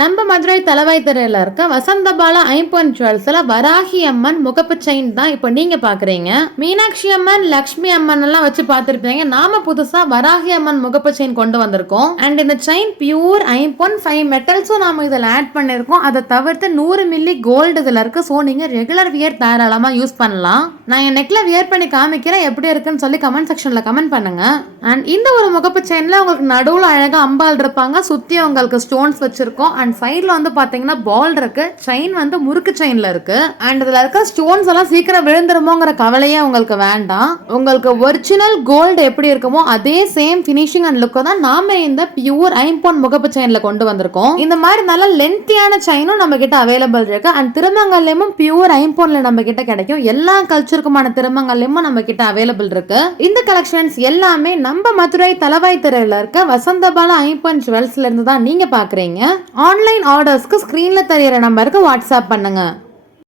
நம்ம மதுரை தலவாய் தெருல இருக்க வசந்தபாலா ஐம்பொன் ஜுவல்ஸ்ல வராகி அம்மன் முகப்பு செயின் தான் இப்போ நீங்க பாக்குறீங்க. மீனாட்சி அம்மன், லக்ஷ்மி அம்மன் எல்லாம் வச்சு பார்த்திருப்பீங்க. நாம புதுசா வராகி அம்மன் முகப்பு செயின் கொண்டு வந்திருக்கோம். அண்ட் இந்த செயின் பியூர் ஐம்பொன், 5 மெட்டல்ஸும் நாம இதில் ஆட் பண்ணிருக்கோம். அதை தவிர்த்து 100 மில்லி கோல்டு இதுல இருக்கு. ஸோ நீங்க ரெகுலர் வியர் தாராளமா யூஸ் பண்ணலாம். நான் என் நெக்ல வியர் பண்ணி காமிக்கிறேன், எப்படி இருக்குன்னு சொல்லி கமெண்ட் செக்ஷன்ல கமெண்ட் பண்ணுங்க. அண்ட் இந்த ஒரு முகப்பு செயின்ல உங்களுக்கு நடுவுல அழகா அம்பாள் இருப்பாங்க, சுத்தி உங்களுக்கு ஸ்டோன்ஸ் வச்சிருக்கோம். அண்ட் சைடுல வந்து பாத்தீங்கன்னா பால் இருக்கு. செயின் வந்து முறுக்கு செயின்ல இருக்கு. அண்ட் இதுல இருக்க ஸ்டோன்ஸ் எல்லாம் சீக்கிரம் விழுந்துருமோங்கிற கவலையே உங்களுக்கு வேண்டாம். உங்களுக்கு ஒரிஜினல் கோல்டு எப்படி இருக்குமோ அதே சேம் பினிஷிங் அண்ட் லுக் தான் நாம இந்த பியூர் ஐம்பொன் முகப்பு செயின்ல கொண்டு வந்திருக்கோம். இந்த மாதிரி நல்ல லென்த்தியான செயினும் நம்ம கிட்ட அவைலபிள் இருக்கு. அண்ட் திருமங்கல்யமும் பியூர் ஐம்பொன்ல நம்ம கிட்ட கிடைக்கும். எல்லா கல்ச்சருக்குமான திருமங்கல்யமும் நம்ம கிட்ட அவைலபிள் இருக்கு. இந்த கலெக்ஷன்ஸ் எல்லாமே நம்ம மதுரை தலவாய் தெருல இருக்க வசந்தபாலா ஐம்பொன் ஜுவல்ஸ்ல இருந்து தான் நீங்க பாக்குறீங்க. ஆன்லைன் ஆர்டர்ஸ்க்கு ஸ்கிரீன்ல தெரியற நம்பருக்கு வாட்ஸ்அப் பண்ணுங்க.